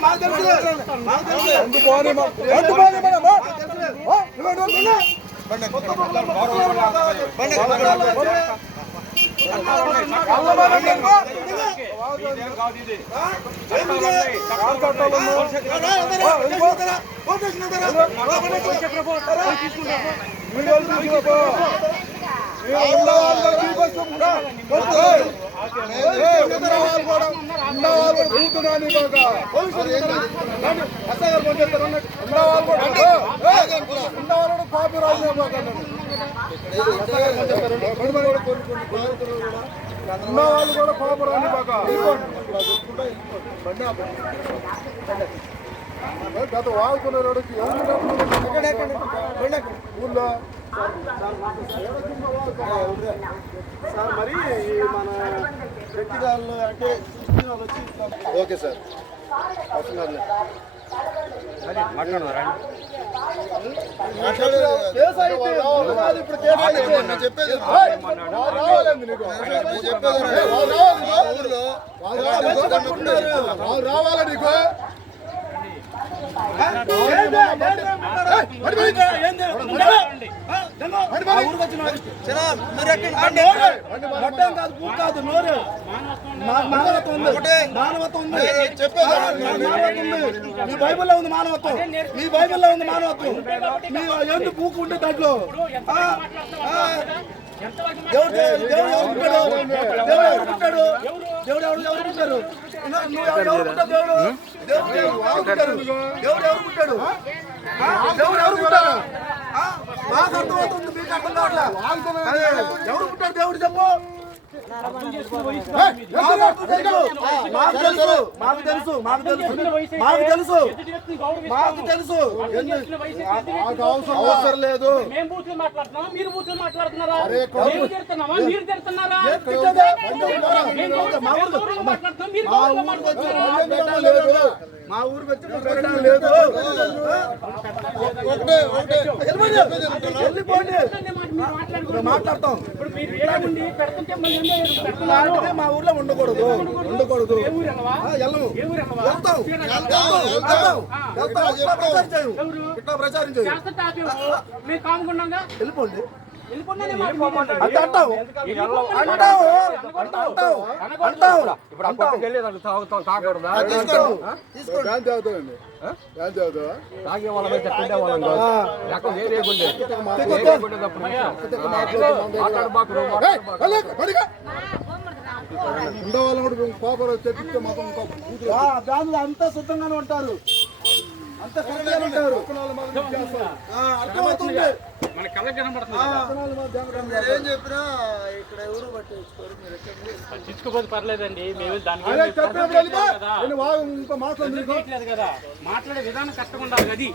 మాకు తెలుసు. మాకు తెలుసు. ఎందు పోనీ మా- తీసుకుంటారా కాపీ రాజు ఎస్ఐ గారు బండి ఉన్న వాళ్ళు కూడా బాగా బండి గత వాడుకున్నారు ఊళ్ళో. సార్ మరి మన వ్యక్తిగాళ్ళు అంటే వాళ్ళు వచ్చి ఓకే సార్. నీకు. చెప్పేది రావాలా నీకు. ఏంది? ఆ, జనం. ఆ ఊరికి వచ్చిన వాడు. ఆ నోరు. గడ్డం కాదు, పూ కాదు, నోరు. మా- మానవత్వం ఉంది. మానవత్వం ఉంది. మానవత్వం ఉంది. మీ బైబిల్లో ఉంది మానవత్వం. మీ బైబిల్లో ఉంది మానవత్వం. మీ ఎందుకు పూకు ఉంటే దాంట్లో. దేవుడు దేవుడు ఎవరు పుట్టాడు దేవుడు ఎవరు పుట్టాడు దేవుడు ఎవరు ఎవరు పుట్టారు నువ్వు నువ్వు ఎవరు ఎవరు పుట్టావు దేవుడు? దేవుడు ఎవరు దేవుడు ఎవరు పుట్టాడు ఆ? దేవుడు ఎవరు పుట్టాడు ఆ? మాకు అర్థమవుతుంది. ఎవరు పుట్టాడు దేవుడు చెప్పు మాకు తెలుసు. మాకు తెలుసు మాకు తెలుసు మాకు తెలుసు మాకు తెలుసు అవసరం లేదు మాట్లాడుతున్నారా మా ఊరు గౌరవంగా మాట్లాడుతున్నాం ఊరికి మా ఊరికి వచ్చి మమ్మల్ని పెట్టడం లేదు. మాట్లాడతాం? అలాంటిదే మా ఊర్లో ఉండకూడదు. ఉండకూడదు? ఊరు వెళ్ళము. ఏ ఊరు వెళ్ళవా? వెళ్తాం. శ్రీనగర్ వెళ్తాం. వెళ్తాం. వెళ్తాం ఇట్లా ప్రచారం చేయు ఇట్లా ప్రచారం వెళ్ళిపోండి. అంత అంటావు. అంటావు. అంటావు. అంటావు. అంటావు. ఇప్పుడు వెళ్ళి దాంట్లో తాగుతాం తాగకూడదా? అంటావు డాన్స్ చదువుతావండి డాన్స్ చదువుతావా? తాగే వాళ్ళ మీద తిండే వాళ్ళం కాదు. లేకపోతే వేరే గుండె మాట్లాడబాకు ఏయ్, వెళ్ళు, బడిగా. ఉండవాళ్ళని కూడా కోపం తెప్పిస్తే మాత్రం అంతా శుద్ధంగానే ఉంటారు. అంత అర్థమవుతుంది. మన కళ్ళ కనబడుతుంది? చెప్పినా ఇక్కడ ఎవరు పట్టించుకోరు మీరు చిచ్చుకోపోతే పర్లేదండి. మేము వెళ్ళిపో. కదా. మాట్లాడు విధానం కష్టంగా ఉండాలి అది.